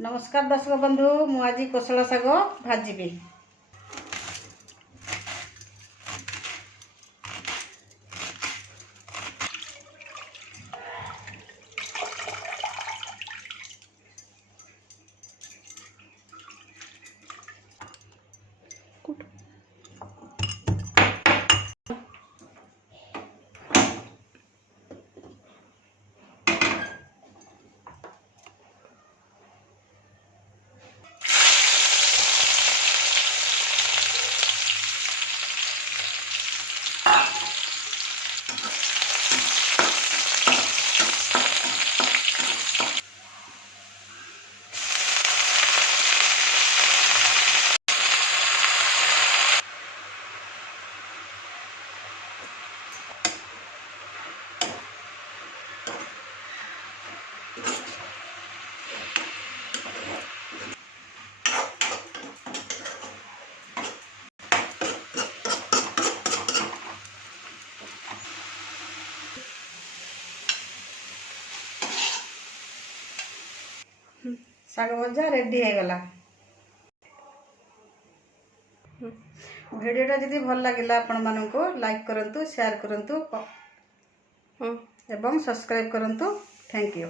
नमस्कार दर्शक बंधु मु आज कोशला शाग भाजी शाग भजा रेडी हो गला। भिडियोटा जदि भल लगे आपण मानक लाइक करंतु, शेयर करंतु एवं सब्सक्राइब करंतु। Thank you.